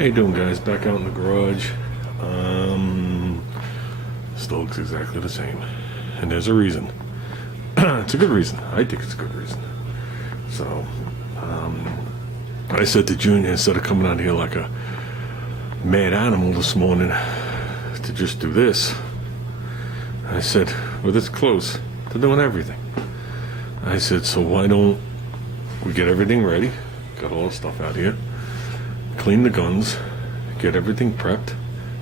How you doing, guys? Back out in the garage. Still looks exactly the same, and there's a reason. It's a good reason. I think it's a good reason. So, I said to Junior, instead of coming out here like a mad animal this morning to just do this, I said, well, it's close to doing everything. I said, so why don't we get everything ready? Got all the stuff out here. Clean the guns, get everything prepped,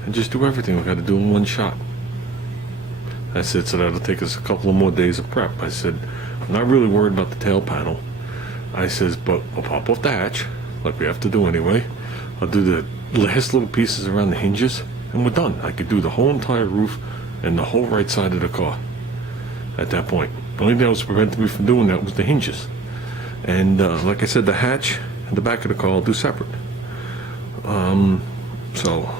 and just do everything we got to do in one shot. I said, so that'll take us a couple of more days of prep. I said, I'm not really worried about the tail panel. I says, but I'll pop off the hatch, like we have to do anyway. I'll do the last little pieces around the hinges, and we're done. I could do the whole entire roof and the whole right side of the car at that point. The only thing that was preventing me from doing that was the hinges. And like I said, the hatch and the back of the car I'll do separate. So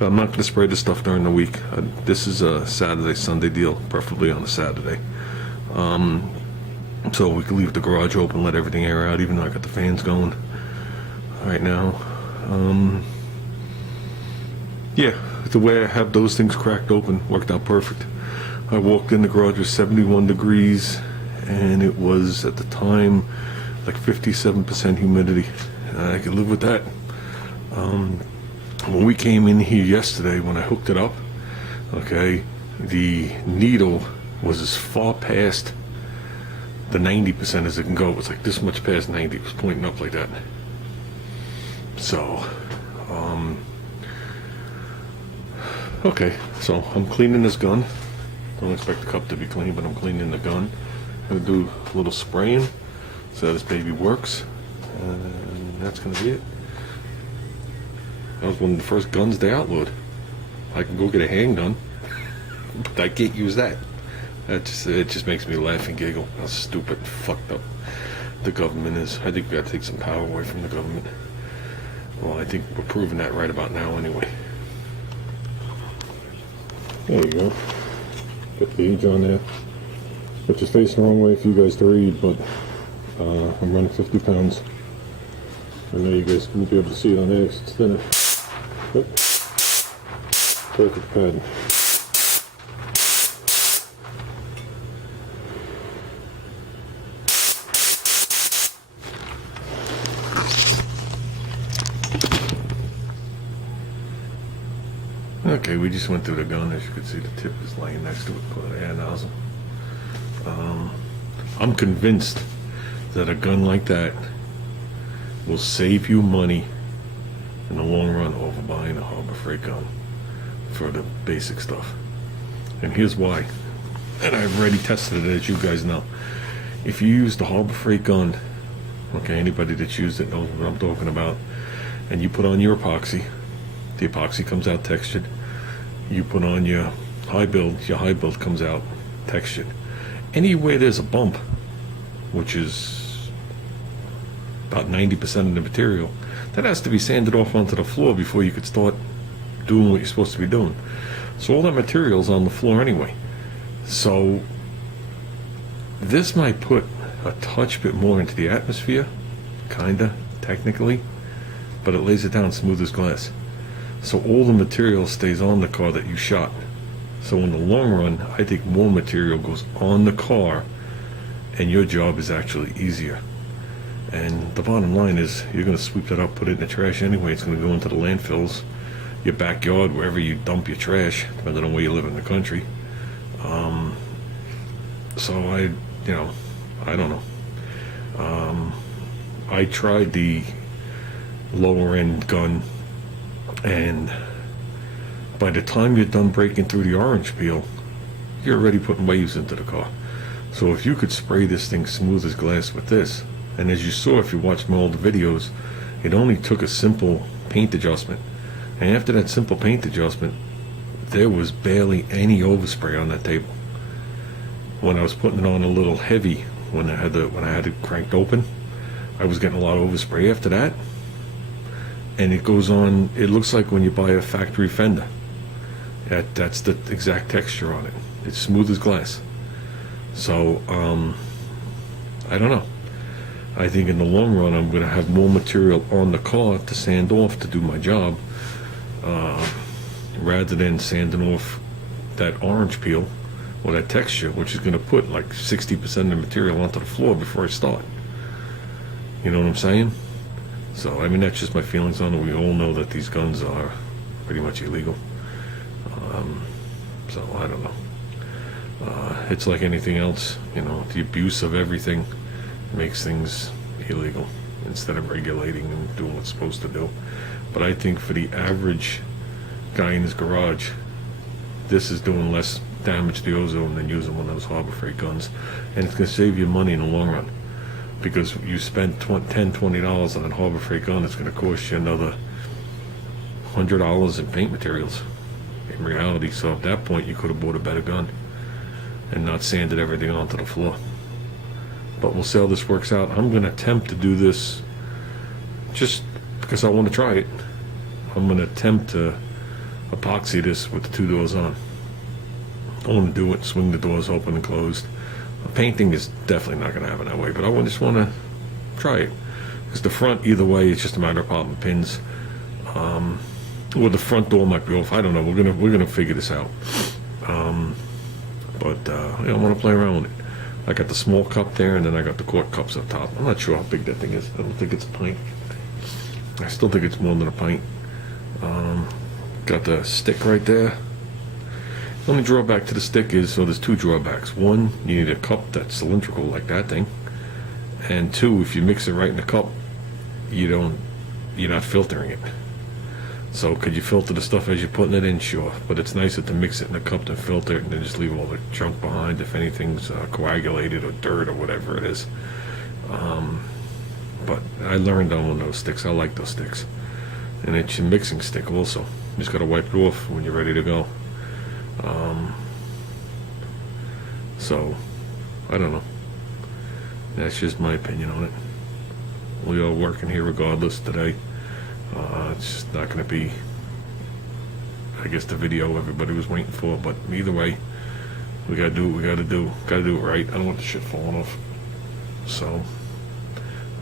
I'm not going to spray this stuff during the week. This is a Saturday, Sunday deal, preferably on a Saturday. So we can leave the garage open, let everything air out, even though I got the fans going right now. Yeah, the way I have those things cracked open worked out perfect. I walked in, the garage was 71 degrees, and it was, at the time, like 57% humidity. I could live with that. When we came in here yesterday, when I hooked it up, okay, the needle was as far past the 90% as it can go. It was like this much past 90. It was pointing up like that. So, okay, so I'm cleaning this gun. Don't expect the cup to be clean, but I'm cleaning the gun. I'm gonna do a little spraying so that this baby works, and that's gonna be it. That was one of the first guns they outlawed. I can go get a handgun, but I can't use that. It just makes me laugh and giggle how stupid and fucked up the government is. I think we gotta take some power away from the government. Well, I think we're proving that right about now anyway. There you go. Get the age on there. Put your face the wrong way for you guys to read, but I'm running 50 pounds. I know you guys won't be able to see it on there because it's thinner. Yep. Perfect pad. Okay, we just went through the gun. As you can see, the tip is laying next to it for the air nozzle. I'm convinced that a gun like that will save you money in the long run over buying a Harbor Freight gun for the basic stuff. And here's why. And I've already tested it, as you guys know. If you use the Harbor Freight gun, okay, anybody that's used it knows what I'm talking about, and you put on your epoxy, the epoxy comes out textured. You put on your high build comes out textured. Anywhere there's a bump, which is about 90% of the material, that has to be sanded off onto the floor before you could start doing what you're supposed to be doing. So all that material's on the floor anyway. So this might put a touch bit more into the atmosphere, kinda, technically, but it lays it down smooth as glass. So all the material stays on the car that you shot. So in the long run, I think more material goes on the car, and your job is actually easier. And the bottom line is, you're going to sweep that up, put it in the trash anyway. It's going to go into the landfills, your backyard, wherever you dump your trash, depending on where you live in the country. So I don't know. I tried the lower end gun, and by the time you're done breaking through the orange peel, you're already putting waves into the car. So if you could spray this thing smooth as glass with this, and as you saw if you watched my old videos, it only took a simple paint adjustment, and after that simple paint adjustment, there was barely any overspray on that table. When I was putting it on a little heavy, when I had it cranked open, I was getting a lot of overspray after that. And it goes on, it looks like when you buy a factory fender. That's the exact texture on it. It's smooth as glass. So, I don't know. I think in the long run, I'm going to have more material on the car to sand off to do my job, rather than sanding off that orange peel or that texture, which is going to put like 60% of the material onto the floor before I start. You know what I'm saying? So, I mean, that's just my feelings on it. We all know that these guns are pretty much illegal. So, I don't know. It's like anything else, you know, the abuse of everything makes things illegal instead of regulating and doing what's supposed to do. But I think for the average guy in his garage, this is doing less damage to the ozone than using one of those Harbor Freight guns. And it's going to save you money in the long run. Because you spend $10, $20 on a Harbor Freight gun, it's going to cost you another $100 in paint materials in reality. So at that point, you could have bought a better gun and not sanded everything onto the floor. But we'll see how this works out. I'm going to attempt to do this just because I want to try it. I'm going to attempt to epoxy this with the two doors on. I want to do it, swing the doors open and closed. Painting is definitely not going to happen that way, but I just want to try it. Because the front, either way, it's just a matter of popping pins. Or the front door might be off. I don't know. We're gonna figure this out. But I want to play around with it. I got the small cup there, and then I got the quart cups up top. I'm not sure how big that thing is. I don't think it's a pint. I still think it's more than a pint. Got the stick right there. The only drawback to the stick is, so there's two drawbacks. One, you need a cup that's cylindrical like that thing. And two, if you mix it right in the cup, you're not filtering it. So could you filter the stuff as you're putting it in? Sure. But it's nicer to mix it in the cup than filter it and then just leave all the junk behind if anything's coagulated or dirt or whatever it is. But I learned on one of those sticks. I like those sticks. And it's a mixing stick also. You just got to wipe it off when you're ready to go. So, I don't know. That's just my opinion on it. We are working here regardless today. It's just not going to be, I guess, the video everybody was waiting for. But either way, we got to do what we got to do. Got to do it right. I don't want the shit falling off. So,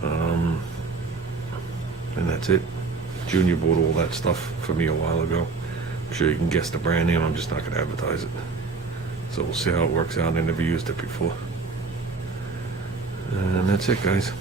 and that's it. Junior bought all that stuff for me a while ago. I'm sure you can guess the brand name. I'm just not going to advertise it. So we'll see how it works out. I never used it before. And that's it, guys.